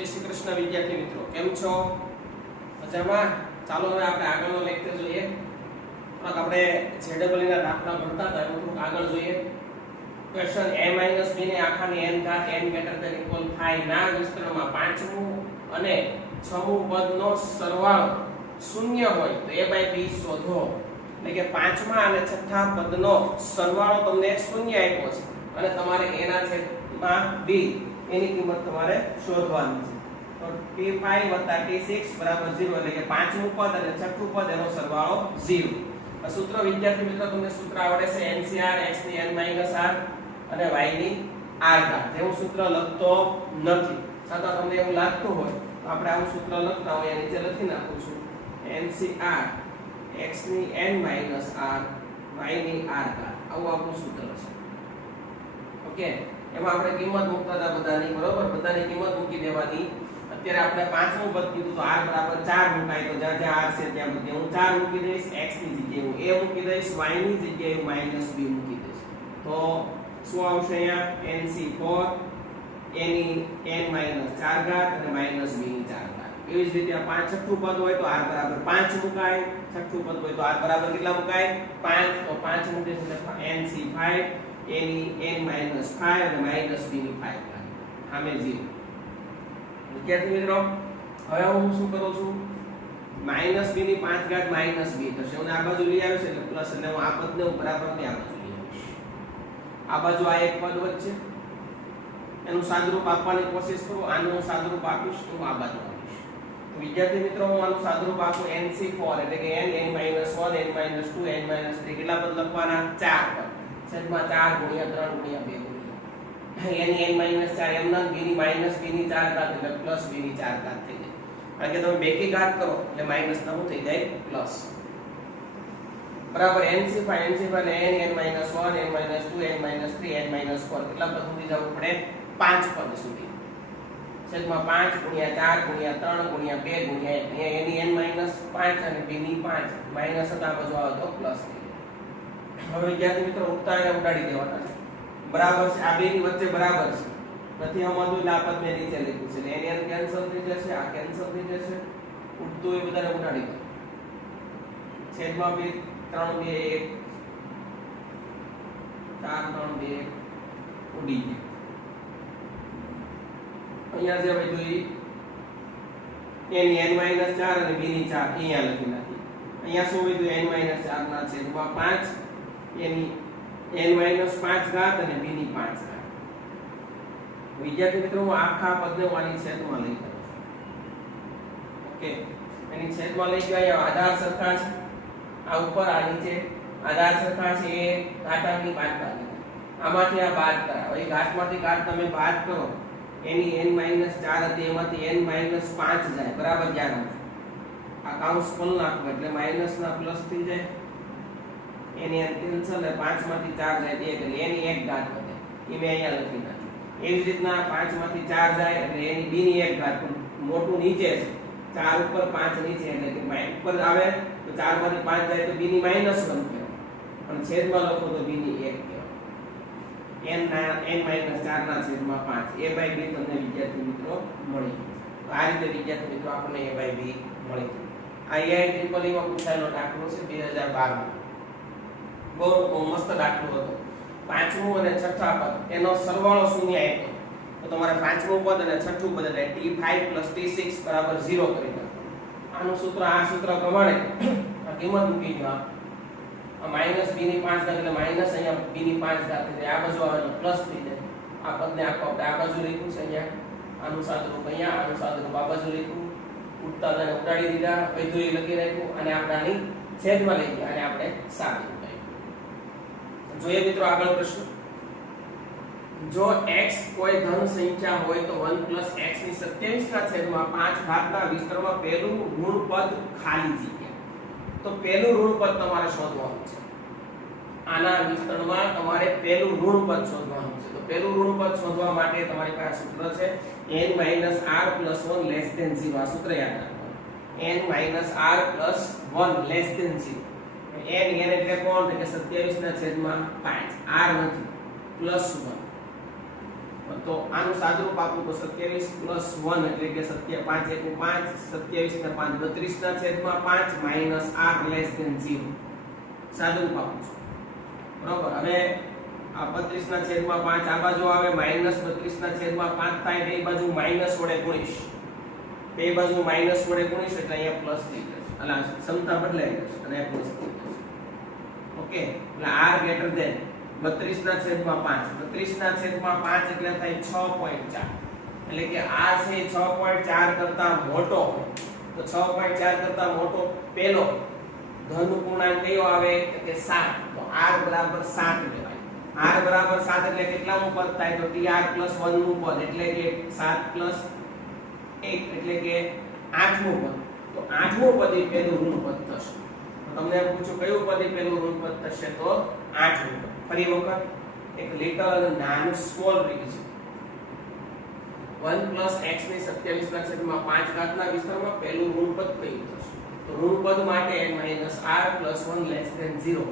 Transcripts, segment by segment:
જય શ્રી કૃષ્ણ વિદ્યાર્થી મિત્રો, કેમ છો? મજામાં? ચાલો હવે આપણે આગળનો લેક્ચર જોઈએ. આપણે ZEE ના દાખલા ભણતા હતા એવું થોડુંક આગળ જોઈએ. ક્વેશ્ચન a - b ને આખાની n ઘાત n ગ્રેટર ધેન ઇક્વલ 5 ના વિસ્તરણમાં પાંચમું અને છઠ્ઠું પદનો સરવાળો શૂન્ય હોય તો a/b શોધો. એટલે કે પાંચમા અને છઠ્ઠા પદનો સરવાળો તમને શૂન્ય આપ્યો છે અને તમારે a ના છેદમાં b એની કિંમત તમારે શોધવાની છે. તો t5 + t6 = 0 એટલે કે પાંચમું પદ અને છઠ્ઠું પદ એનો સરવાળો 0. આ સૂત્ર વિદ્યાર્થી મિત્રો તમને સૂત્ર આવડે છે NCR x ની n - r અને y ની r ઘાત. જેવું સૂત્ર લખતો નથી, છતાં તમને એવું લાગતું હોય તો આપણે આવું સૂત્ર લખતા હોય નીચે લખી નાખું છું NCR x ની n - r y ની r ઘાત. આવું આપણું સૂત્ર છે. ઓકે, એમાં આપણે કિંમત મૂકતા હતા બધાની, બરોબર? બધાની કિંમત મૂકી દેવાની. અત્યારે આપણે પાંચમું પદ કીધું તો r = 4 મુકાય, તો જ્યાં જ્યાં r છે ત્યાં બધે હું 4 મૂકી દઈશ, x ની જગ્યાએ હું a મૂકી દઈશ, y ની જગ્યાએ હું -b મૂકી દઈશ. તો શું આવશે અહીંયા? NC4 a ની n - 4 ઘાત અને -b ની 4 ઘાત. એવી જ રીતે આ છઠ્ઠું પદ હોય તો r = 5 મુકાય, છઠ્ઠું પદ હોય તો r = કેટલા મુકાય? 5. તો 5 મૂકીશું એટલે NC5 a ની n - 5 અને -b ની 5 ઘાત. આમે 0. વિદ્યાર્થી મિત્રો, હવે હું શું કરું છું? -b ની 5 ઘાત -b થશે. હું આ બાજુ લઈ આવ્યો છે એટલે પ્લસ, એટલે હું આ પદને હું બરાબર ને આ બાજુ લઈ આવીશ. આ બાજુ આ એક પદ વચ્ચે એનું સાદુરૂપ આપવાની કોશિશ કરું. આનું હું સાદુરૂપ આપીશ તો આ બાજુ આપીશ. તો વિદ્યાર્થી મિત્રો, હું આનું સાદુરૂપ આપું NC4 એટલે કે n n - 1 n - 2 n - 3 કેટલા પદ લખવાના? 4 પદ. છેદમાં 4 × 3 × 2 n n - 4 એમના b ની -b ની 4 ઘાત એટલે +b ની 4 ઘાત થઈ જાય. કારણ કે તમે બેકી ઘાત કરો એટલે માઈનસ ના થઈ જાય પ્લસ. બરાબર. NC5 ને n n - 1 n - 2 n - 3 n - 4 કેટલા પદ સુધી જવું પડે? 5 પદ સુધી. છેદમાં 5 × 4 × 3 × 2 × 1. અહીંયા એની n - 5 અને b ની 5 માઈનસ હતા, બાજુ આવે તો પ્લસ થઈ જાય. હવે વિદ્યાર્થી મિત્રો, ઉડતા એને ઉડાડી દેવાના છે. બરાબર છે, આ બે ની વચ્ચે બરાબર છે, નથી સમજવું એટલે આ પદ મેં નીચે લખ્યું છે. એટલે n કેન્સલ થઈ જશે, આ કેન્સલ થઈ જશે, ઉડતું એ બધાને ઉડાડી દો. છેદમાં 2 3 2 1 4 3 2 ઉડી ગયું. અહીંયા જે બધું n n - 4 અને b ની 4 અહીંયા લખી નાખી. અહીંયા શું વધ્યું? n - 4 ના છેદમાં 5 એની n - 5 ઘાત અને b ની 5 ઘાત. વિદ્યાર્થી મિત્રો, હું આખા પદને આની છેદમાં લઈ જાઉં છું. ઓકે, એની છેદમાં લઈ ગયો. અહીંયા આધાર સરખા છે, આ ઉપર આ નીચે આધાર સરખા છે. એ ઘાતાંકની બાદબાકી, આમાંથી આ બાદ કરાવો. એ ઘાતમાંથી ઘાત તમે બાદ કરો, એની n - 4 હતી એમાંથી n - 5 જાય. બરાબર? ધ્યાન આપજો. આ કાઉન્સ ખોલ નાખો એટલે માઈનસ ના પ્લસ થઈ જાય. એની કેન્સલ એટલે 5 માંથી 4 જાય 1 એટલે એની 1 ઘાત વધે. એ મેં અહીંયા લખી નાખ્યું. એવી જ રીતના 5 માંથી 4 જાય એટલે એની b ની 1 ઘાત. મોટું નીચે છે, 4 ઉપર 5 નીચે એટલે કે ઉપર આવે તો 4 માંથી 5 જાય તો b ની -1 કહેવાય. અને છેદમાં લખો તો b ની 1 કહેવાય. n - 4 ના છેદમાં 5 a/b તમને વિદ્યાર્થી મિત્રો મળી ગયું. તો આ રીતે વિદ્યાર્થી મિત્રો આપણને a/b મળી ગયું. આ AIEEE માં પૂછાયેલો દાખલો છે 2012 માં. બહુ મસ્ત દાખલો હતો. પાંચમું અને છઠ્ઠા પદ એનો સરવાળો શૂન્ય આપ્યો તો તમારે પાંચમું પદ અને છઠ્ઠું પદ એટલે t5 + t6 = 0 કરી નાખો. આનું સૂત્ર આ સૂત્ર પ્રમાણે આ કિંમત મૂકી દો. આ -b ની 5 ઘાત એટલે માઈનસ, અહીંયા b ની 5 ઘાત એટલે આ બાજુ આવે તો પ્લસ થઈ જાય. આ પદને આખો આપણે આ બાજુ લખ્યું છે. અહીંયા આનું સાદુરૂપ અહીંયા, આનું સાદુરૂપ આ બાજુ લખ્યું. ઉડતા તેને ઉડાડી દીધા, બધું લખી રાખ્યું અને આપણે આની છેદમાં લઈ ગયા અને આપણે સાબિત જોઈએ. મિત્રો આગળ પ્રશ્ન. જો x કોઈ ધન સંખ્યા હોય તો 1 + x ની 27 ના છેદમાં 5 ઘાતના વિસ્તરણમાં પહેલું ઋણ પદ ખાલી જગ્યા. તો પહેલું ઋણ પદ તમારે શોધવાનું છે. આના વિસ્તરણમાં તમારે પહેલું ઋણ પદ શોધવાનું છે. તો પહેલું ઋણ પદ શોધવા માટે તમારી પાસે સૂત્ર છે n - r + 1 < 0. આ સૂત્ર યાદ રાખવાનું. n - r + 1 < 0. n એટલે કોણ? કે 27 ના છેદમાં 5. r નથી, +1. તો આનું સાદુરૂપ આપું તો 27 + 1 એટલે કે 5 × 5 27 ને 5 32/5 માઈનસ r લેસ ધેન 0 સાદુરૂપ આપું છું બરોબર। હવે આ 32/5 આ બાજુ આવે માઈનસ 32/5 થાય બે બાજુ માઈનસ વડે ગુણીશ બે બાજુ માઈનસ વડે ગુણીશ એટલે અહીંયા પ્લસ થઈ જશે એટલે ક્ષમતા બદલાઈ જશે અને આ પ્લસ થઈ જશે ઓકે। એટલે r ગ્રેટર ધેન 32/5 32/5 એટલે થાય 6.4 એટલે કે આ છે 6.4 કરતા મોટો તો 6.4 કરતા મોટો પેલો ધન પૂર્ણાંક કયો આવે કે 7 તો r બરાબર 7 લેવાય r બરાબર 7 એટલે કેટલામું પદ થાય તો tr + 1 નું પદ એટલે કે 7 + 1 એટલે કે 8મું પદ તો 8મું પદ એ પેલું ઋણ પદ થશે તો તમને પૂછું કયું પદ એ પેલું ઋણ પદ થશે તો 8મું પદ। ફરી વખત એક લિટલ નાનું સ્મોલ રિવિઝન 1 + x ની 27/5 ઘાતના વિસ્તારમાં પહેલું ઋણ પદ કયું થશે તો ઋણ પદ માટે n - r + 1 less than 0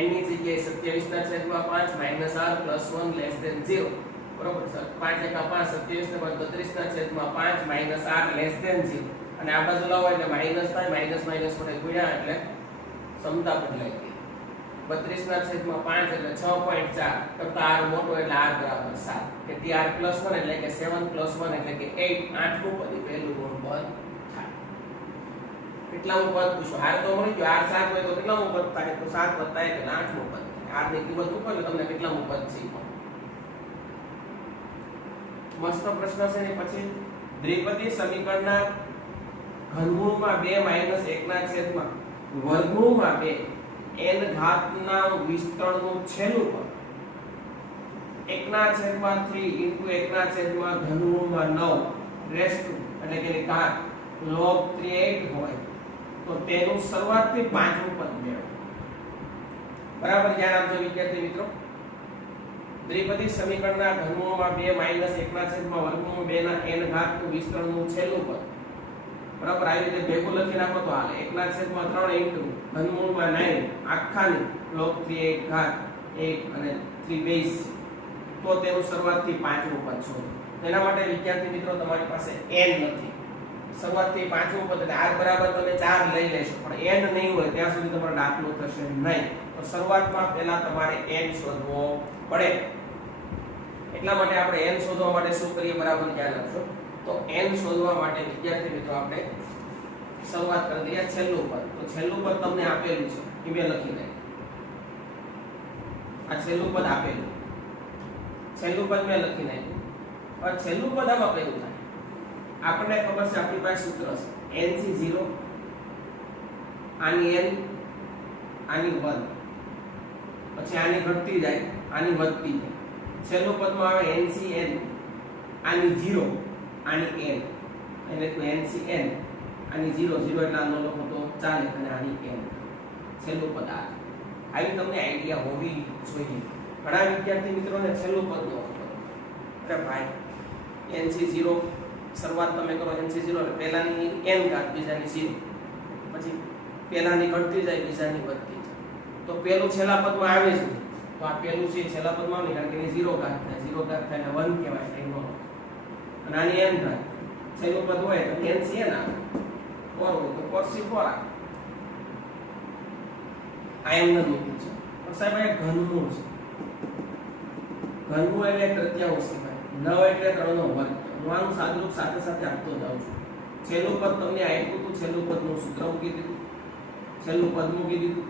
n ની જગ્યાએ 27/5 - r + 1 લેસ ધેન 0 બરોબર સર 5 × 5 27 ને 32/5 - r લેસ ધેન 0 અને આ બાજુ લાવો એટલે માઈનસ થાય માઈનસ વડે ગુણ્યા એટલે ક્ષમતા બદલાઈ ગઈ 32/5 એટલે 6.4 કરતા r મોટો એટલે r બરાબર 7 કે tr + 1 એટલે કે 7 + 1 એટલે કે 8 8મું પદ પહેલું ઋણ પદ થાય। કેટલામું પદ પૂછો r તો મળી ગયો r 7 હોય તો કેટલામું પદ થાય તો 7 + 1 એટલે 8મું પદ થાય। r ની કિંમત ઉપર એટલે તમને કેટલામું પદ છે મસ્ત પ્રશ્ન છે ને પછી દ્વિપદી સમીકરણના ઘનમૂળમાં 2 - 1 ના છેદમાં વર્ગમૂળમાં 2 n ઘાતના વિસ્તરણનું છેલ્લું પદ 1/3 * 1/3 ઘનમૂળમાં 9 રેસ ટુ એટલે કે ઘાત log 38 હોય તો તેનું શરૂઆતથી 5મું પદ મેળવો બરાબર। ધ્યાન આપજો વિદ્યાર્થી મિત્રો દ્વિપદી સમીકરણના ઘનમૂળમાં 2 - 1/3 વર્ગમૂળ 2 ના n ઘાતનું વિસ્તરણનું છેલ્લું પદ બરાબર આવી રીતે ભેગું લખી નાખો તો હાલે 1/3 * ઘનમૂળમાં 9 આખાની log 38 ઘાત 1 અને 3 બેઝ તો તેનું શરૂઆતથી 5મું પદ શોધો। તેના માટે વિદ્યાર્થી મિત્રો તમારી પાસે n નથી શરૂઆતથી 5મું પદ એટલે r બરાબર તમે 4 લઈ લેશો પણ n નહીં હોય ત્યાં સુધી તમારો દાખલો થશે નહીં તો શરૂઆતમાં પહેલા તમારે n શોધવો પડે એટલા માટે આપણે n શોધવા માટે શું કરીએ બરાબર ધ્યાન રાખજો તો n શોધવા માટે વિદ્યાર્થી મિત્રો આપણે શરૂઆત કરી દઈએ છેલ્લું પદ તો છેલ્લું પદ તમને આપેલું છે એ મેં લખી દઈએ આ છેલ્લું પદ આપેલું છેલ્લું પદ મેં લખી નાખ્યું હવે છેલ્લું પદ આમાં કયું થાય આપણને ખબર છે આપણી પાસે સૂત્ર છે n થી 0 આની n આની 1 પછી આની ઘટતી જાય આની વધતી જાય છેલ્લું પદમાં આવે NCN આની 0 આની n એટલે NCN આની 0 0 એટલે આનો લખો તો ચાલે અને આની n છેલ્લું પદ આવી તમને આઈડિયા હોવી જોઈએ ઘણા વિદ્યાર્થી મિત્રોને છેલ્લું પદ નો અરે ભાઈ NC0 શરૂઆત તમે કરો NC0 એટલે પહેલાની n ઘાત બીજાની 0 પછી પહેલાની ઘટતી જાય બીજાની વધતી જાય તો પહેલું છેલ્લા પદમાં આવે છે તો આ પહેલું છે છેલ્લા પદમાં નહીં કારણ કે એની 0 ઘાત થાય 0 ઘાત થાય એટલે 1 કહેવાય છે એનો અને આની n ઘાત છેલ્લું પદ હોય તો NCN આવે 4 હોય તો cos4 આવે આ એમને મૂક્યું છે પણ સાહેબ આ ઘનમૂળ છે ઘનમૂળ એટલે તૃતીયાંશ કહેવાય 9 એટલે 3 નો વર્ગ હું આનું સાદુરૂપ સાથે સાથે આપતો જાઉં છું છેલ્લું પદ તમને આપ્યું હતું છેલ્લું પદનું સૂત્ર મૂકી દીધું છેલ્લું પદ મૂકી દીધું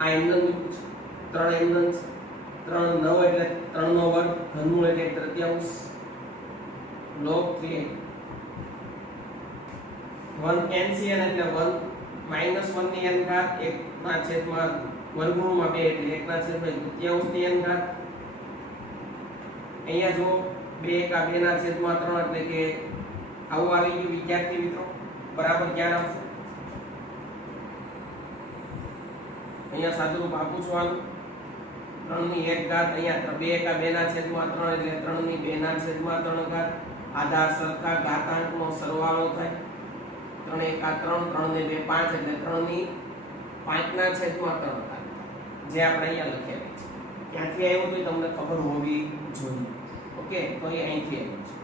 આ એમને મૂક્યું છે 3 એમને 3 9 એટલે 3 નો વર્ગ ઘનમૂળ એટલે તૃતીયાંશ log 3 1 NCN એટલે 1 -1 ની n ઘાત 1 ના છેદમાં વર્ગમૂળમાં 2 એટલે 1 ના છેદમાં તૃતીયાંશ ની n ઘાત અહીંયા જો 2 કા 2 ના છેદમાં 3 એટલે કે આવું આવી ગયું વિદ્યાર્થી મિત્રો બરાબર ધ્યાન આપજો અહીંયા સાદુરૂપ આપું છું આનું 3 ની 1 ઘાત અહીંયા 2 કા 2 ના છેદમાં 3 એટલે 3 ની 2 ના છેદમાં 3 ઘાત આધાર સરખા ઘાતાંકનો સરવાળો થાય 3 1 3 3 ને 2 5 એટલે 3 ની 5 ના છેદમાં 3 ઘાત જે આપણે અહીંયા લખેલી છે ક્યાંથી આવ્યું તો તમને ખબર હોવી જોઈએ ઓકે, તો એ અહીંથી આવ્યું છે.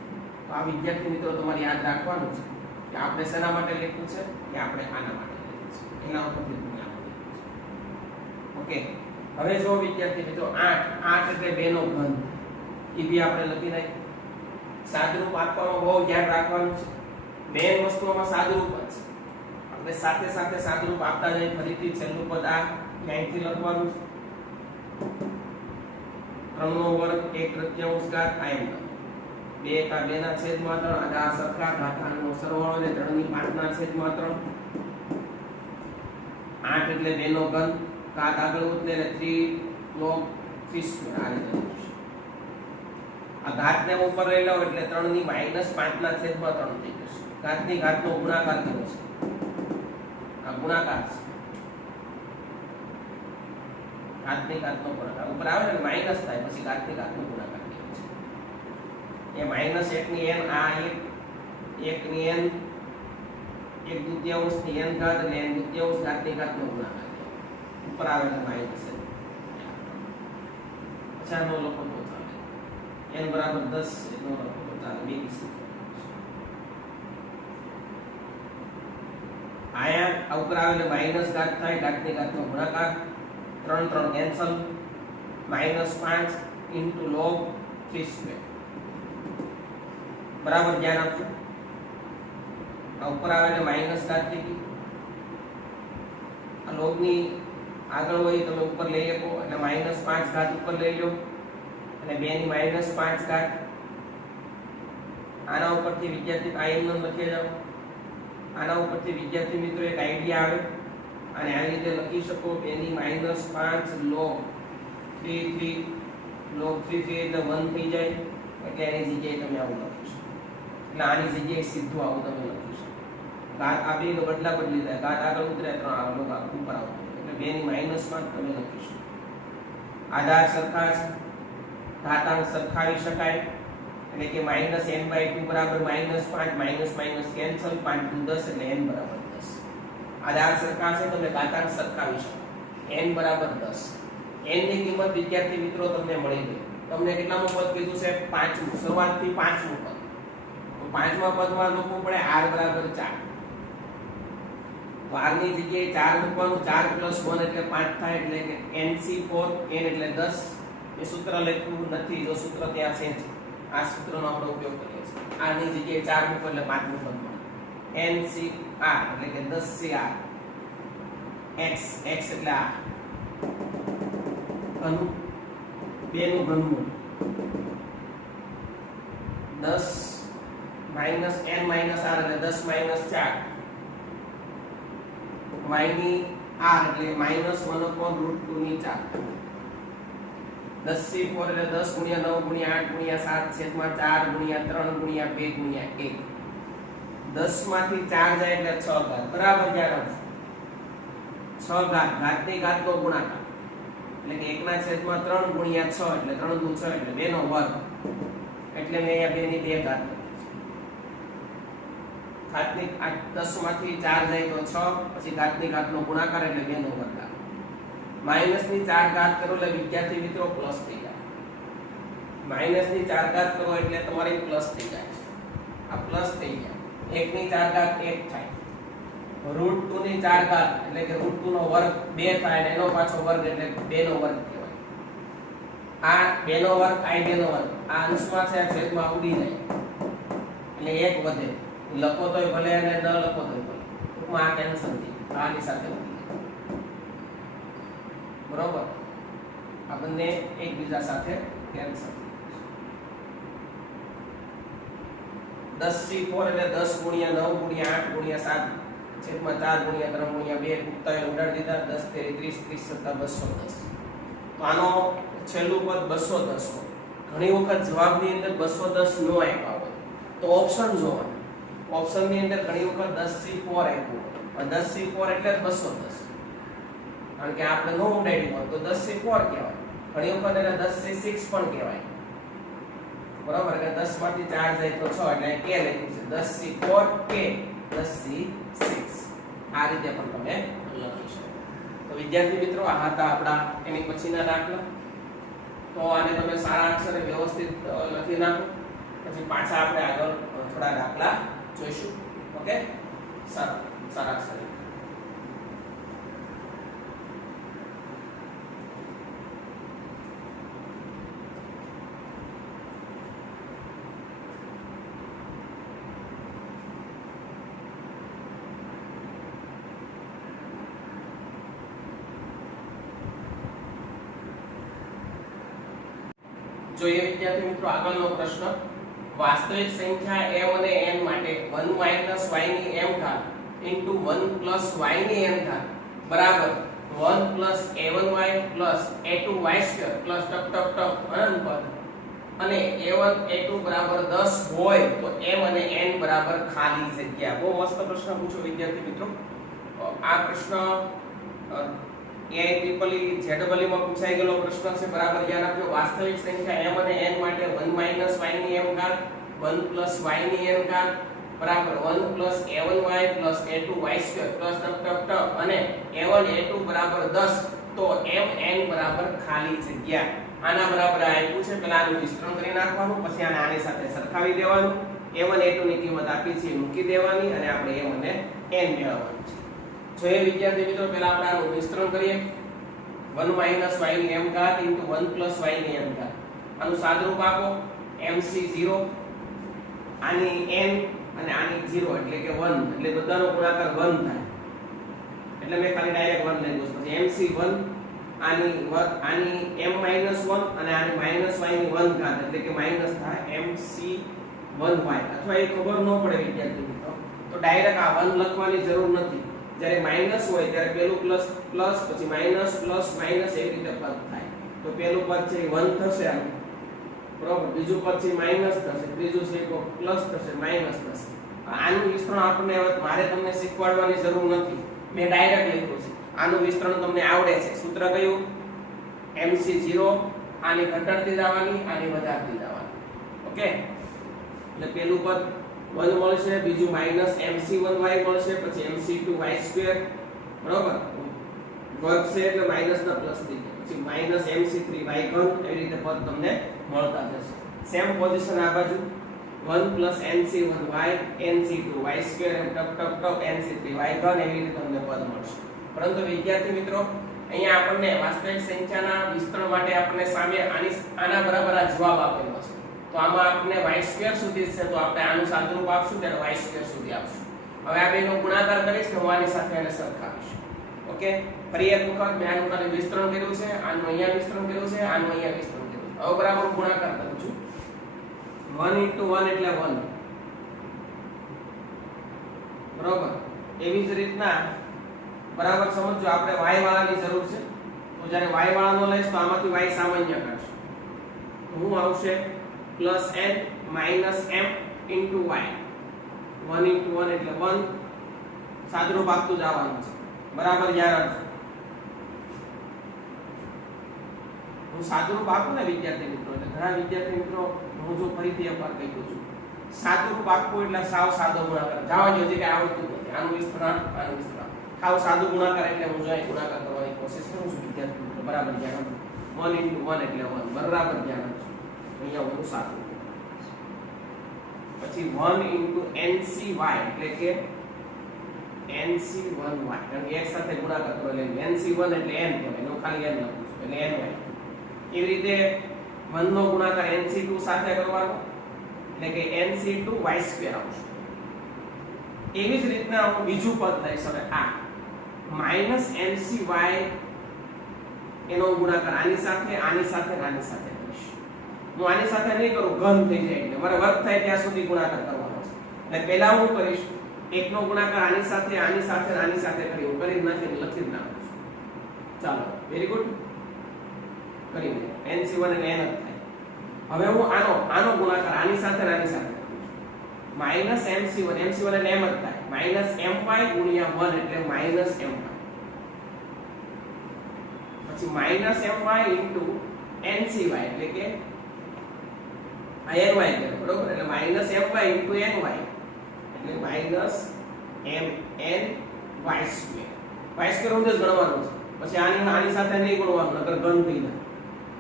તો આ વિદ્યાર્થી મિત્રો તમારે યાદ રાખવાનું છે કે આપણે શેના માટે લખ્યું છે કે આપણે આના માટે લખ્યું છે, એના ઉપરથી તમે આ લખ્યું છે. ઓકે, હવે જો વિદ્યાર્થી મિત્રો 8 એટલે 2 નો ઘન, એ બી આપણે લખી નાખીએ. સાદુરૂપ આપવામાં બહુ ધ્યાન રાખવાનું છે. મેન વસ્તુમાં સાદુરૂપ જ છે. આપણે સાથે સાથે સાદુરૂપ આપતા જઈએ. ફરીથી છેલ્લું પદ આ અહીંથી લખવાનું છે. 3 નો વર્ગ 1/3 ઘાત આમ 2 કા 2 ના છેદમાં 3 આ સરખા ઘાતાંકનો સરવાળો ને 3 ની 5 ના છેદમાં 3. 8 એટલે 2 નો ઘન, ઘાત આગળ વધે એટલે 3 log 3 આ રીતે લખીશું. આ ઘાતને ઉપર લઈ લો એટલે 3 ની -5 ના છેદમાં 3 થઈ જશે. ઘાતની ઘાતનો ગુણાકાર કેવો છે? આ ગુણાકાર છે. ઘાતની ઘાતનો ગુણાકાર ઉપર આવે ને માઈનસ થાય પછી ઘાતની ઘાતનો ગુણાકાર કેવો છે? એ -1 ની n આ 1 ની n 1/2 ની n ઘાત એટલે n/2 ઘાતની ઘાતનો ગુણાકાર ઉપર આવે એટલે માઈનસ છે. અચ્છા નો લખો તો ચાલે. n બરાબર 10 નો લખો તો ચાલે. બીજી આયા ઉપર આવે એટલે માઈનસ ઘાત થાય, ઘાતની ઘાતનો ગુણાકાર. 3 3 કેન્સલ. -5 * log 3² બરાબર ધ્યાન આપજો. આ ઉપર આવે એટલે માઈનસ ઘાત થઈ ગઈ. આ log ની આગળ હોય તમે ઉપર લઈ શકો એટલે -5 ઘાત ઉપર લઈ લો અને 2 ની -5 ઘાત. આના ઉપરથી વિદ્યાર્થી આયન લખી જાઓ. આના ઉપરથી વિદ્યાર્થી મિત્રો એક આઈડિયા આવે અને આ રીતે લખી શકો 2 ની -5 log 3 log 3 એટલે 1 થઈ જાય એટલે એની જગ્યાએ તમે આવું લખી શકો. એટલે આની જગ્યાએ સીધું આવું તમે લખી શકો. ઘાત આ બે નો બદલા બદલી જાય. ઘાત આગળ ઉતરે 3 આગળ ઉપર આવે એટલે 2 ની -5 તમે લખી શકો. આધાર સરખા છે, ઘાતાંક સરખાવી શકાય એટલે કે -n/2 બરાબર -5 - કેન્સલ 5 * 10 એટલે n બરાબર 10. આધાર સરખા છે તમે ઘાતાંક સરખાવી શકો. n બરાબર 10. n ની કિંમત વિદ્યાર્થી મિત્રો તમને મળી ગઈ. તમને કેટલામું પદ કીધું છે? 5મું. શરૂઆતથી 5મું પદ. તો 5મા પદમાં લખવું પડે r બરાબર 4. તો r ની જગ્યાએ 4 મૂકવાનું. 4 + 1 એટલે 5 થાય એટલે કે nc4 n એટલે 10. એ સૂત્ર લખ્યું નથી. જો સૂત્ર ત્યાં છે આ સૂત્રનો આપણે ઉપયોગ કરીએ છીએ. r ની જગ્યાએ 4 મૂકો એટલે 5મું પદ મળે. ncr એટલે કે 10cr. x એટલે આ ઘન 2 નું ઘનમૂળ 10 - n - r એટલે 10 - 4. y ની r એટલે -1/√2 ની 4. 10c4 એટલે 10 × 9 × 8 × 7 છેદમાં 4 × 3 × 2 × 1. 10 માંથી 4 જાય એટલે 6 ઘાત. બરાબર ધ્યાન આપજો. 6 ઘાત ઘાતની ઘાતનો ગુણાકાર એટલે કે 1/3 × 6 એટલે 3 × 6 એટલે 2 નો વર્ગ. એટલે મેં અહીંયા 2 ની 2 ઘાત લખી છે. ઘાતની 10 માંથી 4 જાય તો 6 પછી ઘાતની ઘાતનો ગુણાકાર એટલે 2 નો વર્ગ. માઈનસ ની 4 ઘાત કરો એટલે વિદ્યાર્થી મિત્રો પ્લસ થઈ જાય. માઈનસ ની 4 ઘાત કરો એટલે તમારી પ્લસ થઈ જાય. આ પ્લસ થઈ જાય. 1 ની 4 ઘાત 1 થાય. √2 ની 4 ઘાત એટલે કે √2 નો વર્ગ 2 થાય અને એનો પાછો વર્ગ એટલે 2 નો વર્ગ કહેવાય. આ 2 નો વર્ગ આ 2 નો વર્ગ આ અંશમાં છે છેદમાં ઉડી જાય એટલે 1 વધે. લખો તોય ભલે અને ન લખો તોય ભલે. ટૂંકમાં આ કેન્સલ થઈ આની સાથે બરોબર. આ બંને એકબીજા સાથે કેન્સલ. 10c4 એટલે 10 × 9 × 8 × 7 છેદમાં 4 × 3 × 2 ઉતારી ઉડાડી દીધા. 10 × 30 30 + 210. તો આનો છેલ્લું પદ 210. ઘણી વખત જવાબની અંદર 210 નો આપ્યા હોય તો ઓપ્શન જોવાનું. ઓપ્શનની અંદર ઘણી વખત 10c4 આપ્યું હોય. 10c4 એટલે 210. કારણ કે આપણે નો ઉડાડ્યું હોય તો 10c4 કહેવાય. ઘણી વખત એને 10c6 પણ કહેવાય. બરાબર કે 10 માંથી 4 જાય તો 6 એટલે k લખ્યું છે. 10c4 k 10c6 આ રીતે પણ તમે લખી શકો. તો વિદ્યાર્થી મિત્રો આ હતા આપણા એની પછીના દાખલા. તો આને તમે સારા અક્ષરે વ્યવસ્થિત લખી નાખો, પછી પાછા આપણે આગળ થોડા દાખલા જોઈશું. ઓકે, સારા અક્ષરે. જોઈએ વિદ્યાર્થી મિત્રો આગળનો પ્રશ્ન. વાસ્તવિક સંખ્યા m અને n માટે 1 y ની m ઘાત into 1 y ની m ઘાત બરાબર 1 a1y a2y સ્ક્વેર પ્લસ ટક ટક ટક અનંત પદ અને a1 a2 બરાબર 10 હોય તો m અને n બરાબર ખાલી જગ્યા. બહુ મસ્ત પ્રશ્ન પૂછો વિદ્યાર્થી મિત્રો. આ પ્રશ્ન AIEEE માં પૂછાઈ ગયેલો પ્રશ્ન છે. બરાબર યાદ રાખજો. વાસ્તવિક સંખ્યા m અને n માટે 1 y ની m ઘાત 1 y ની m ઘાત બરાબર 1 a1y a2y સ્ક્વેર પ્લસ ટક ટક ટક અને a1 a2 બરાબર 10 તો m n બરાબર ખાલી જગ્યા. આના બરાબર આપ્યું છે. પહેલા આનું વિસ્તરણ કરી નાખવાનું, પછી આને આની સાથે સરખાવી દેવાનું. a1 a2 ની કિંમત આપી છે મૂકી દેવાની અને આપણે m અને n મેળવવાનું છે. જોઈએ વિદ્યાર્થી મિત્રો, પહેલા આપણે આનું વિસ્તરણ કરીએ. 1 y ની m ઘાત into 1 y ની m ઘાત. આનું સાદુરૂપ આપો. mc0 આની n અને આની 0 એટલે કે 1 એટલે બધાનો ગુણાકાર 1 થાય. એટલે મેં ખાલી ડાયરેક્ટ 1 લઈ દઉં. પછી mc1 આની m 1 અને આની y ની 1 ઘાત એટલે કે માઈનસ થાય mc1y. અથવા એ ખબર ન પડે વિદ્યાર્થી મિત્રો તો ડાયરેક્ટ આ 1 લખવાની જરૂર નથી. જ્યારે માઈનસ હોય ત્યારે પેલું પ્લસ પ્લસ પછી માઈનસ પ્લસ માઈનસ એવી રીતે પદ થાય. તો પેલું પદ છે 1 થશે આનું બરોબર, બીજું પદ છે માઈનસ થશે, ત્રીજું છે પ્લસ થશે, માઈનસ થશે. આનું વિસ્તરણ આપણે મારે તમને શીખવાડવાની જરૂર નથી, મેં ડાયરેક્ટ લખ્યું છે. આનું વિસ્તરણ તમને આવડે છે. સૂત્ર કયું? mc0 આની ઘટાડતી જવાની, આની વધારતી જવાની. ઓકે, એટલે પેલું પદ 1 મળશે, બીજું માઈનસ mc1y મળશે, પછી mc2y સ્ક્વેર બરોબર વર્ગ છે એટલે માઈનસ ના પ્લસ થઈ જાય, પછી માઈનસ mc3y ઘન એવી રીતે પદ તમને મળતા જશે. સેમ પોઝિશન આ બાજુ 1 nc1y nc2y સ્ક્વેર એમ ટક ટક ટક nc3y ઘન એવી રીતે તમને પદ મળશે. પરંતુ વિદ્યાર્થી મિત્રો અહીંયા આપણને વાસ્તવિક સંખ્યાના વિસ્તરણ માટે આપણને સામે આના બરાબર આ જવાબ આપેલો છે. તો આમાં આપણે y² સુધી છે તો આપણે આનું સાદુરૂપ આપશું ત્યારે y² સુધી આપશું. હવે આ બેનો ગુણાકાર કરીશ ને હું આની સાથે એને સરખાવીશ. ઓકે, ફરી એક વખત મેં આનું ખાલી વિસ્તરણ કર્યું છે, આનું અહીંયા વિસ્તરણ કર્યું છે, આનું અહીંયા વિસ્તરણ કર્યું છે. હવે બરાબર ગુણાકાર કરું છું. 1 * 1 એટલે 1 બરોબર. એવી જ રીતના બરાબર સમજો આપણે y વાળાની જરૂર છે તો જ્યારે y વાળાનો લઈશ તો આમાંથી y સામાન્ય કાઢશું. હું આવશે +n - m * y 1 * 1 એટલે 1 સાદુરૂપ આપતું જવાનું છે. બરાબર યાદ રાખજો. હું સાદુરૂપ આપું ને વિદ્યાર્થી મિત્રો એટલે ઘણા વિદ્યાર્થી મિત્રો હું જો ફરીથી એકવાર કહી દઉં છું, સાદુરૂપ આપવું એટલે સાવ સાદો ગુણાકાર. જવા દો જે કે આવડતું નથી. આનું વિસ્તરણ આનું વિસ્તરણ સાવ સાદો ગુણાકાર એટલે હું જો ગુણાકાર કરવાની કોશિશ કરું છું વિદ્યાર્થી મિત્રો. બરાબર ધ્યાન રાખજો. 1 * 1 એટલે 1 બરાબર ધ્યાન રાખજો. અહીંયા હું સાદું પછી 1 * ncy એટલે કે nc1y કારણ કે એક સાથે ગુણાકાર કરો એટલે nc1 એટલે n કહેવાય, એનો ખાલી n લખું છું એટલે ny. એવી રીતે 1 નો ગુણાકાર nc2 સાથે કરવાનો એટલે કે nc2y² આવશે. એવી જ રીતના હું બીજું પદ લઈશ હવે આ -mcy એનો ગુણાકાર આની સાથે આની સાથે આની સાથે કરીશ. હું આની સાથે નહીં કરું, ઘન થઈ જાય એટલે મારે વર્ગ થાય ત્યાં સુધી ગુણાકાર કરવાનો છે. એટલે પહેલા હું કરીશ એકનો ગુણાકાર આની સાથે આની સાથે આની સાથે કરી હું કરી નાખીને લખી જ નાખું છું. ચાલો વેરી ગુડ કરી દે. nc1 એટલે n જ થાય. હવે હું આનો ગુણાકાર આની સાથે આની સાથે કરું છું. -mc1 એટલે m જ થાય. -my * 1 એટલે -my. પછી -my * ncy એટલે કે ny બરોબર એટલે -my * ny એટલે -mny². y² ઊંધે જ ગણવાનું છે. પછી આની સાથે નહીં ગણવાનું નકર ઘન થઈ જાય.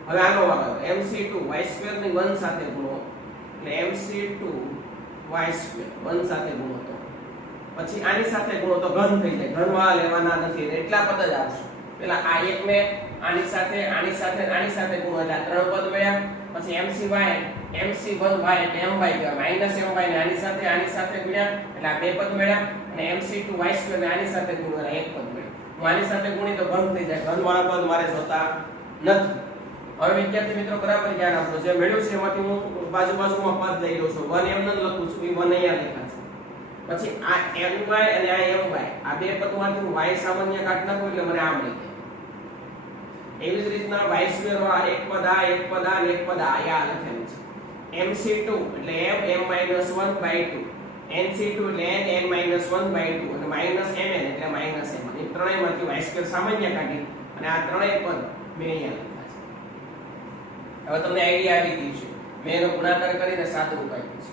હવે આનો વારો mc2 y2 ની 1 સાથે ગુણો એટલે mc2 y2 1 સાથે ગુણો તો પછી આની સાથે ગુણો તો ઘન થઈ જાય, ઘનવા લેવાના નથી એટલા પદ જ આવશે. પેલા આ એક ને આની સાથે આની સાથે આની સાથે ગુણો એટલે આ ત્રણ પદ મળ્યા. પછી mcy mc1y એટલે my કહેવાય માઈનસ my ને આની સાથે ગુણ્યા એટલે આ બે પદ મળ્યા અને mc2y2 ને આની સાથે ગુણ્યા એક પદ મળ્યું. હું આની સાથે ગુણી તો ઘન થઈ જાય, ઘનવાળા પદ મારે જોતા નથી. હવે વિદ્યાર્થી મિત્રો બરાબર ધ્યાન આપજો, જે મળ્યું છે એમાંથી હું બાજુમાં પદ લઈ લઉં છું. 1m ન લખું છું, એ 1 અહીંયા લખ્યા છે. પછી આ my અને આ my આ બે પદમાંથી હું y સામાન્ય કાઢ નાખું એટલે મને આમ લઈ જાય. એવી જ રીતના y2 વાળા એક પદ આ એક પદ આ અને એક પદ આ લખેલું છે. mc2 એટલે m(1/2), nc2 એટલે n(n-1/2) અને -mn એટલે -m. એ ત્રણેયમાંથી y2 સામાન્ય કાઢી અને આ ત્રણેય પદ મેં અહીંયા લખ્યા છે. હવે તમને આઈડિયા આવી ગઈ છે. મેં એનો ગુણાકાર કરીને સાદુરૂપ આપ્યું છે.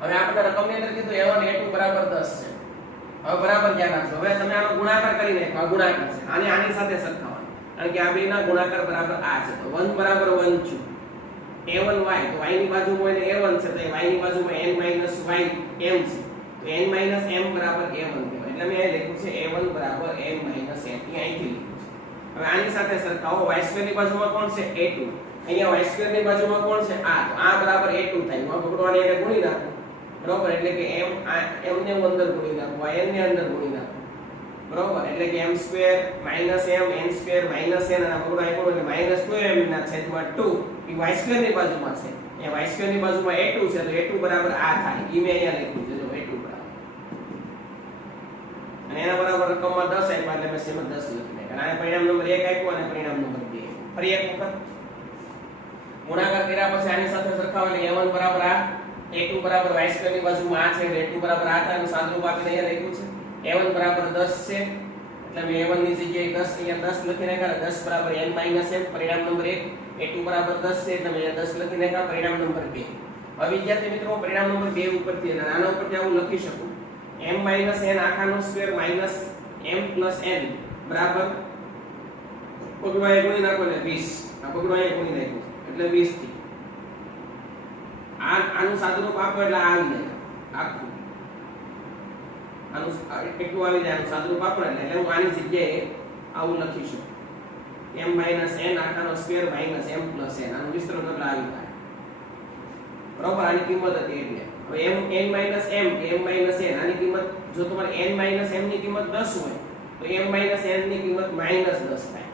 હવે આપણે રકમની અંદર કીધું a1 a2 બરાબર 10 છે. હવે બરાબર ધ્યાન રાખજો. હવે તમે આનો ગુણાકાર કરીને આ ગુણાકાર છે. આને આની સાથે સરખાવવાનું. કારણ કે આ બેના ગુણાકાર બરાબર આ છે. તો 1 બરાબર 1 છે. a1y તો y ની બાજુમાં હોય a1 છે તો y ની બાજુમાં n - y m છે. તો n - m બરાબર a1 કહેવાય. એટલે મેં અહીં લખ્યું છે a1 બરાબર n - m. અહીંથી લખ્યું છે. હવે આની સાથે સરખાવો. y2 ની બાજુમાં કોણ છે a2. અહીંયા y2 ની બાજુમાં કોણ છે આ. તો આ બરાબર a2 થાય. હું પકડવાની એને ગુણી નાખું. બરોબર, એટલે કે m ને અંદર ગુણી નાખું, y ને અંદર ગુણી નાખું. બરોબર, એટલે કે m2 - m n2 - n અને પકડો આપ્યો એટલે -2m ના છેદમાં 2 એ y2 ની બાજુમાં છે. અહીંયા y2 ની બાજુમાં a2 છે તો a2 બરાબર આ થાય. ઈ મેં અહીંયા લખ્યું છે જો a2 બરાબર. અને એના બરાબર રકમમાં 10 આપ્યા એટલે મેં સેમાં 10 લખી નાખ્યા. અને પરિણામ નંબર 1 આપ્યો અને પરિણામ નંબર 2. ફરી એક વખત ગુણાકાર કર્યા પછી આની સાથે સરખાવો એટલે a1 બરાબર આ, a2 બરાબર y2 ની બાજુમાં આ છે એટલે a2 બરાબર આ થાય. સાદુરૂપ આપીને અહીંયા લખ્યું છે a1 બરાબર 10 છે એટલે મેં a1 ની જગ્યાએ 10 અહીંયા 10 લખી નાખ્યા. 10 બરાબર n - m પરિણામ નંબર 1. a2 બરાબર 10 છે એટલે મેં 10 લખી નાખ્યા. પરિણામ નંબર 2. હવે વિદ્યાર્થી મિત્રો પરિણામ નંબર 2 ઉપરથી અને આના ઉપરથી આવું લખી શકું m - n આખાનો square minus m plus n બરાબર પગડો અહીંયા ગુણી નાખો એટલે 20. આ પગડો અહીંયા ગુણી નાખ્યો એટલે 20 થી આનું સાદુરૂપ આપો એટલે આ આવી જાય આખું. આનું કેટલું આવી જાય આનું સાદુરૂપ આપો એટલે હું આની જગ્યાએ આવું લખી શકું m - n આખાનો square minus m plus n. આનું વિસ્તરણ એટલે આવી જાય. બરોબર, આની કિંમત હતી એટલે હવે m n માઈનસ m કે m માઈનસ n આની કિંમત જો તમારે n માઈનસ m ની કિંમત 10 હોય તો m માઈનસ n ની કિંમત માઈનસ 10 થાય.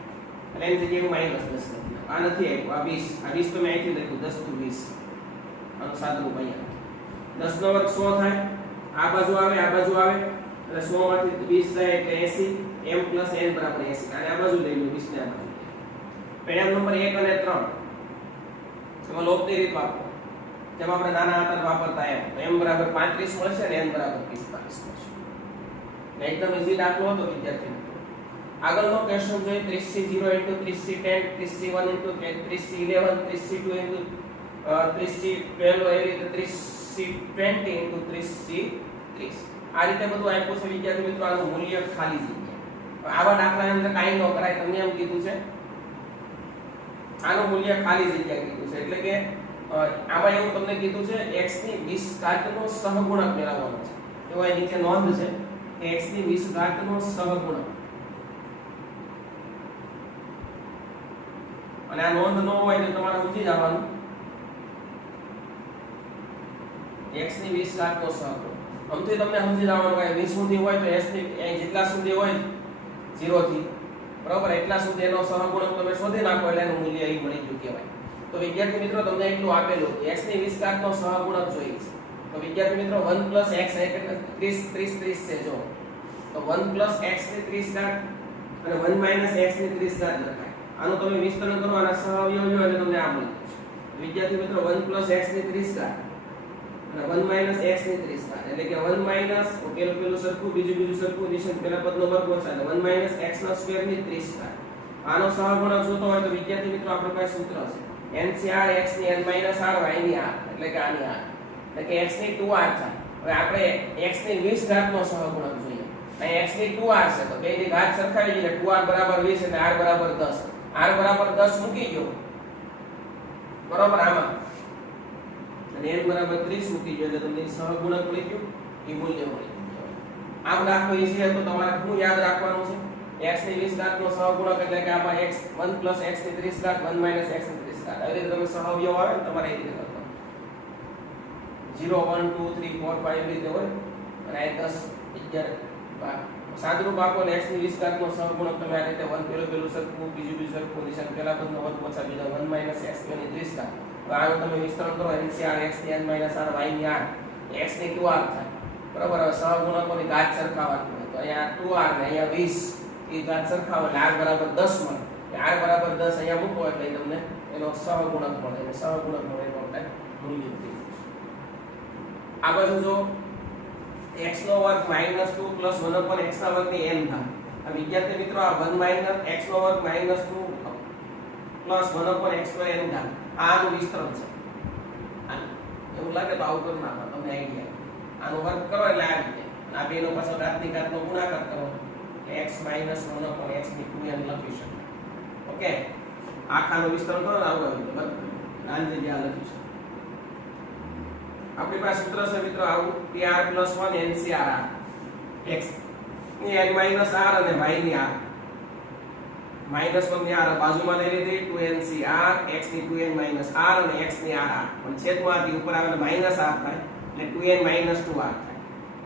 એટલે એની જગ્યાએ હું માઈનસ 10 લખી નાખું. આ નથી આવ્યું, આ 20. આ 20 તો મેં અહીંથી લખ્યું 10 to 20. આનું સાદુરૂપ અહીંયા 10 નો વર્ગ 100 થાય. આ બાજુ આવે આ બાજુ આવે એટલે 100 માંથી 20 જાય એટલે 80. m પ્લસ n બરાબર 80. અને આ બાજુ લઈ લો 20 ને આ બાજુ. પરિણામ નંબર 1 અને 3 એમાં લોપની રીત વાપરો. જેમ આપણે નાના હતા વાપરતા એમ તો m બરાબર 35 મળશે અને n બરાબર 45 મળશે. એકદમ ઈઝી દાખલો હતો વિદ્યાર્થી મિત્રો. આગળનો ક્વેશ્ચન જોઈએ 30C0 * 30C10 30C1 * 30C11 30C2 * 30C12 એવી રીતે 30C20 * 30C30. આ રીતે બધું આપ્યું છે વિદ્યાર્થી મિત્રો. આનું મૂલ્ય ખાલી જગ્યા. આવા દાખલાની અંદર કાઈ ન કરાય. તમને એમ કીધું છે આનું મૂલ્ય ખાલી જગ્યા કીધું છે. એટલે કે આમાં એવું તમને કીધું છે x ની 20 ઘાતનો સહગુણક મેળવવાનો છે. તો અહીં નીચે નોંધ છે કે x ની 20 ઘાતનો સહગુણક. અને આ નોંધ ન હોય તો તમારે સમજી જવાનું x ની 20 ઘાતનો સહગુણક. આમથી તમને સમજી જવાનું કે 20 સુધી હોય તો s ની અહીં જેટલા સુધી હોય 0 થી બરાબર એટલા સુધી એનો સહગુણક તમે શોધી નાખો એટલે એનું મૂલ્ય અહીં મળી ગયું કહેવાય. તો વિદ્યાર્થી મિત્રો તમને એટલું આપેલું x ની 20 ઘાતનો સહગુણક જોઈએ છે. તો વિદ્યાર્થી મિત્રો 1 + x એટલે 30 30 30 છે જો. તો 1 + x ની 30 ઘાત અને 1 - x ની 30 ઘાત લખાય. આનું તમે વિસ્તરણ કરો અને સહઅવયવ લો એટલે તમને આ મળે છે. વિદ્યાર્થી મિત્રો 1 + x ની 30 ઘાત અને 1 - x ની 30 ઘાત એટલે કે 1 - પેલું સરખું બીજું સરખું નિશાન પેલા પદનો વર્ગ ઓછા એટલે 1 - x² ની 30 ઘાત. આનો સહગુણક જોતો હોય તો વિદ્યાર્થી મિત્રો આપણી પાસે સૂત્ર છે n(r) x ની n - r y ની r એટલે કે આની r એટલે કે x ની 2r થાય. હવે આપણે x ની 20 ઘાતનો સહગુણક જોઈએ. અહીં x ની 2r છે તો બેની ઘાત સરખાવી દઈએ. 2r બરાબર 20 અને r બરાબર 10. r બરાબર 10 મૂકી ગયો બરોબર આમાં અને n બરાબર 30 મૂકી દો એટલે તમને સહગુણક મળી ગયું એ મૂલ્ય મળી ગયું આમ દાખલો ઈઝી હતો તમારે શું યાદ રાખવાનું છે x ની 20 ઘાત નો સહગુણક એટલે કે આમાં x 1 + x ની 30 ઘાત 1 - x ની 30 ઘાત આવી રીતે તમે સહઅવયવ આવે ને તમારે એ રીતે કરવાનું 0 1 2 3 4 5 રીતે હોય અને આ 10 11 સાદરૂપ આપો ને x ની 20 ઘાત નો સહગુણક તમે આ રીતે 1 પેલું સરખું બીજું સરખું નિશાન પેલા પદનો વર્ગ ઓછા બીજા 1 - x ની 30 ઘાત હવે આનું તમે વિસ્તરણ કરો NCR x ની n - r y ની r x ની 2r થાય બરાબર હવે સહગુણકોની ઘાત સરખાવવાની હોય તો અહીંયા 2r ને અહીંયા 20 એ ઘાત સરખાવો એટલે r બરાબર 10 મળે r બરાબર 10 અહીંયા મૂકો એટલે તમને એનો સહગુણક મળે એટલે સહગુણક મળે એનો આપણે મૂલ્ય આ બાજુ જો x નો વર્ગ -2 + 1 x ના વર્ગની n ઘાત આ વિદ્યાર્થી મિત્રો આ 1 - x નો વર્ગ -2 + 1 x નો n ઘાત આનું વિસ્તરણ છે એવું લાગે તો આવું કરી નાખો તમને આઈડિયા આનો વર્ગ કરો એટલે આવી જાય આ બેનો પાછો ઘાતની ઘાતનો ગુણાકાર કરો એટલે x - 1 x ની 2n લખી શકાય ઓકે આખાનું વિસ્તરણ કરો ને આવું આવી જાય બરાબર આ જગ્યા લખી શકાય આપણી પાસે સૂત્ર છે મિત્રો આવું pr + 1 ncr x ની n - r અને y ની r -1 ની r બાજુમાં લઈ લીધી 2ncr x ની 2n - r અને x ની r પણ છેદમાંથી ઉપર આવેલા -r થાય એટલે 2n - 2r થાય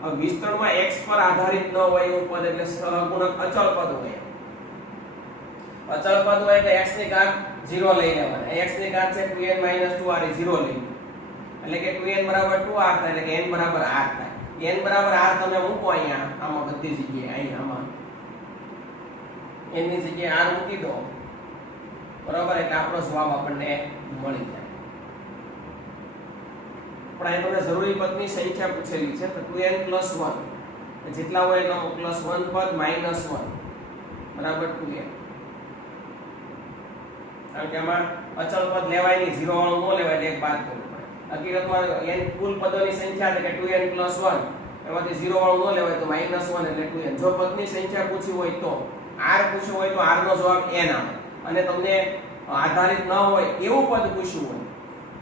હવે વિસ્તરણમાં x પર આધારિત ન હોય એવું પદ એટલે સહગુણક અચળ પદ હોય અચળ પદ હોય એટલે x ની ઘાત 0 લઈ લેવાના x ની ઘાત છે 2n - 2r એ 0 લઈ એટલે કે 2n બરાબર 2r થાય એટલે કે n બરાબર r થાય n બરાબર r તમે મૂકો અહીંયા આમાં બધી જગ્યાએ અહીંયા આમાં n ની જગ્યાએ r મૂકી દો બરાબર એટલે આપણો જવાબ આપણને મળી જાય પણ અહીં તમને જરૂરી પદની સંખ્યા પૂછેલી છે તો 2n + 1 જેટલા હોય એનો +1 પદ -1 બરાબર 2n કારણ કે આમાં અચળ પદ લેવાય નહીં 0 વાળું ન લેવાય એટલે એક બાદ કરવું હકીકતમાં n કુલ પદોની સંખ્યા એટલે કે 2n + 1 એમાંથી 0 વાળું ન લેવાય તો -1 એટલે 2n જો પદની સંખ્યા પૂછી હોય તો r પૂછ્યું હોય તો r નો જવાબ n આવે અને તમને આધારિત ન હોય એવું પદ પૂછ્યું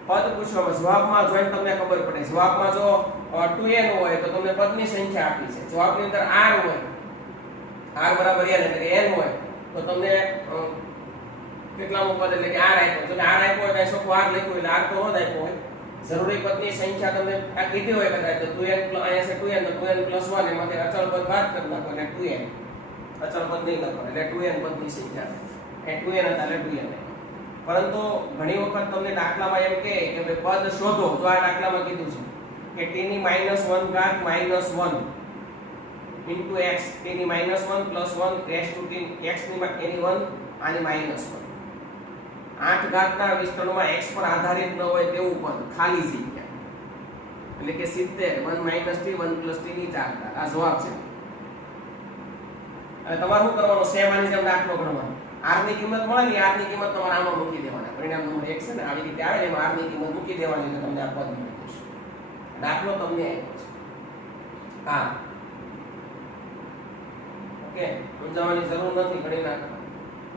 હોય પદ પૂછ્યું જવાબમાં જોઈને તમને ખબર પડે જવાબમાં જો 2n હોય તો તમને પદની સંખ્યા આપી છે જવાબની અંદર r હોય r બરાબર n એટલે કે n હોય તો તમને કેટલામું પદ એટલે કે r આપ્યો જો r આપ્યો હોય તો શું r લખ્યું એટલે r તો ન આપ્યો હોય જરૂરી પદની સંખ્યા તમને આ કીધી હોય કદાચ તો 2n અહીંયા છે 2n તો 2n + 1 એમાંથી અચળ પદ બાદ કરી નાખો એટલે 2n અચળ પદ નહીં લખો એટલે 2n પદની સંખ્યા એ 2n હતા એટલે 2n પરંતુ ઘણી વખત તમને દાખલામાં એમ કહે કે ભાઈ પદ શોધો જો આ દાખલામાં કીધું છે કે t ની -1 ઘાત -1 * x t ની -1 + 1 raised to t x ની એની 1 આની -1 8 ઘાતના વિસ્તરણમાં x પર આધારિત ન હોય તેવું પદ ખાલી જગ્યા એટલે કે 70 1 - t 1 + t ની 4 ઘાત આ જવાબ છે અને તમારે શું કરવાનું સેમ આની જેમ દાખલો ગણવાનો r ની કિંમત મળે ને r ની કિંમત તમારે આમાં મૂકી દેવાના પરિણામ નંબર 1 છે ને આવી રીતે આવે એમાં r ની કિંમત મૂકી દેવાની એટલે તમને આ પદ મળી જશે દાખલો તમને આપ્યો છે હા ઓકે સમજાવવાની જરૂર નથી ઘણી નાખો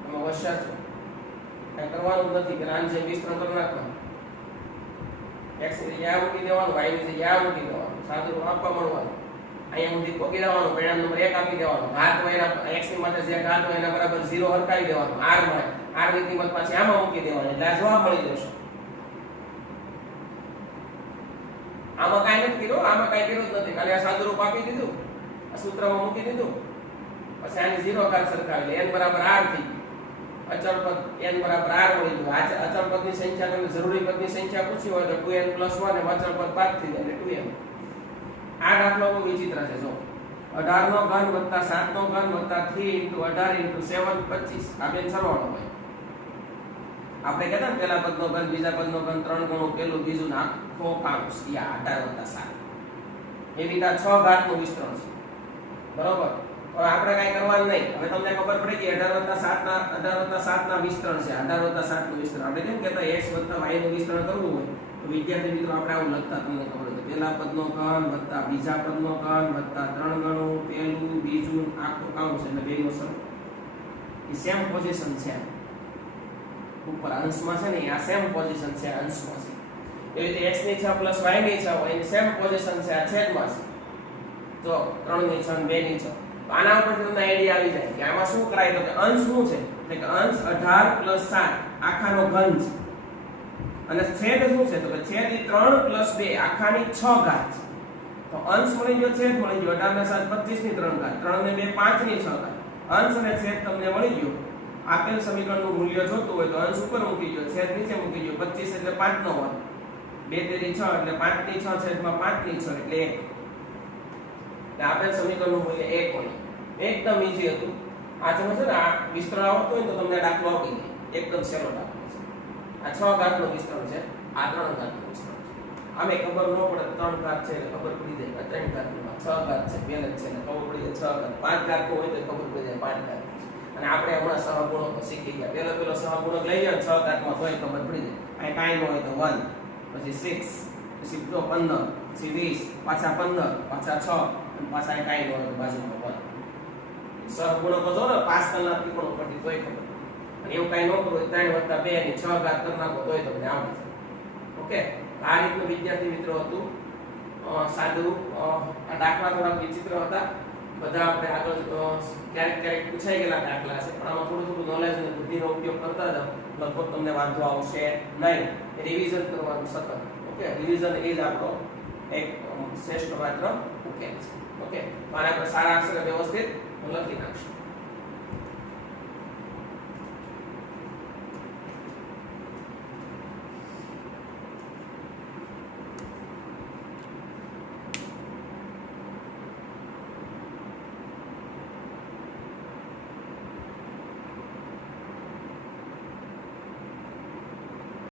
તમે હોશિયાર છો કઈ કરવાનું નથી કે આની જેમ વિસ્તરણ કરી નાખવાનું x ની જગ્યાએ મૂકી દેવાનું y ની જગ્યાએ મૂકી દેવાનું સાદું આપવા મળવાનું અહીંયા સુધી પોકી દેવાનું પરિણામ નંબર 1 આપી દેવાનું ઘાત હોય એના x ની માટે જે ઘાત હોય એના બરાબર 0 હરકાવી દેવાનું r મળે r ની કિંમત પાછી આમાં મૂકી દેવાની એટલે આ જવાબ મળી જશે આમાં કાઈ નથી કર્યું આમાં કાઈ કર્યું જ નથી ખાલી આ સાદું રૂપ આપી દીધું આ સૂત્રમાં મૂકી દીધું પછી આની 0 ઘાત સરખાવી n બરાબર r થઈ અચળ પદ n બરાબર r મળી ગયું આ અચળ પદની સંખ્યા તમને જરૂરી પદની સંખ્યા પૂછી હોય તો 2n + 1 અને અચળ પદ બાદ થઈ જાય એટલે 2n આ દાખલો બહુ વિચિત્ર છે જો 18 નો ઘન + 7 નો ઘન + 3 * 18 * 7 25 આ બેન સરવાળો હોય આપણે કહેતા ને પહેલા પદનો ઘન બીજા પદનો ઘન 3 ગણું પેલું બીજું આખો કાઉન્સ યા 18 + 7 એ રીતે 6 ઘાતનું વિસ્તરણ છે બરોબર હવે આપણે કાઈ કરવાનું નહીં હવે તમને ખબર પડી કે 18 + 7 ના વિસ્તરણ છે 18 + 7 નું વિસ્તરણ આપણે કેમ કહેતા x + y નું વિસ્તરણ કરવું હોય તો વિદ્યાર્થી મિત્રો આપણે આવું લખતા તમને ખબર છે પહેલા પદનો ઘન + બીજા પદનો ઘન + 3 ગણું પેલું બીજું આખું કાઉન્સ એટલે બેનો સરવાળો એ સેમ પોઝિશન છે ઉપર અંશમાં છે ને આ સેમ પોઝિશન છે, અંશમાં છે. એવી રીતે x ની 6 પ્લસ y ની 6 એની સેમ પોઝિશન છે, આ છેદમાં છે. તો 3 ની 6 2 ની 6. તો આના ઉપરથી તમને આઈડિયા આવી જાય કે આમાં શું કરાય, તો કે અંશ શું છે, એટલે કે અંશ 18 પ્લસ 7 આખાનો ઘન છે. અને છેદ શું છે, તો કે છેદ એ 3 પ્લસ 2 આખાની 6 ઘાત છે. તો અંશ મળી ગયો, છેદ મળી ગયો, 18 ને 7 25 ની 3 ઘાત, 3 ને 2 5 ની 6 ઘાત. અંશ અને છેદ તમને મળી ગયો. આપેલ સમીકરણનું મૂલ્ય જોતું હોય તો અંશ ઉપર મૂકી દો, છેદ નીચે મૂકી દો. 25 એટલે 5 નો વર્ગ, 2 તેરી 6 એટલે 5 ની 6 છેદમાં 5 ની 6 એટલે 1. એટલે આપેલ સમીકરણનું મૂલ્ય 1 મળે. એકદમ ઈઝી હતું. આ તમે છે ને આ વિસ્તરણ આવડતું હોય તો તમને દાખલો આપી દે. એકદમ સહેલો દાખલો છે. આ 6 ઘાતનું વિસ્તરણ છે, આ 3 ઘાતનું વિસ્તરણ છે. આમે ખબર ન પડે 3 ઘાત છે એટલે ખબર પડી જાય 3 ઘાતનું, 6 ઘાત છે પહેલે જ છે એટલે ખબર પડી જાય 6 ઘાત, 5 ઘાતનું હોય તો ખબર પડી જાય 5 ઘાત. અને આપણે હમણાં સહગુણકો શીખી ગયા. પેલો સહગુણક લઈ લો 6 ઘાતમાં તોય ખબર પડી જાય. આ કાંઈ ન હોય તો 1, પછી 6, પછી 15, પછી 20, પાછા 15, પાછા 6, અને પાછા કાંઈ ન હોય તો બાજુમાં 1. સહગુણકો જો ને 5 કલાકથી પણ ઉપરથી તોય ખબર. અને એવું કાંઈ ન કરો 3 + 2 ની 6 ઘાત કરી નાખો તોય તમને આવડે છે. ઓકે, આ રીતનું વિદ્યાર્થી મિત્રો હતું. સાદું આ દાખલા થોડા વિચિત્ર હતા. બધા આપણે આગળ ક્યારેક પૂછાઈ ગયેલા દાખલા છે, પણ આમાં થોડું નોલેજ અને બુદ્ધિનો ઉપયોગ કરતા જાઓ, લગભગ તમને વાંધો આવશે નહીં. રિવિઝન કરવાનું સતત. ઓકે, રિવિઝન એ જ આપણો એક શ્રેષ્ઠ માત્ર ઉકેલ છે. ઓકે, આને આપણે સારા અક્ષરે વ્યવસ્થિત લખી નાખશું.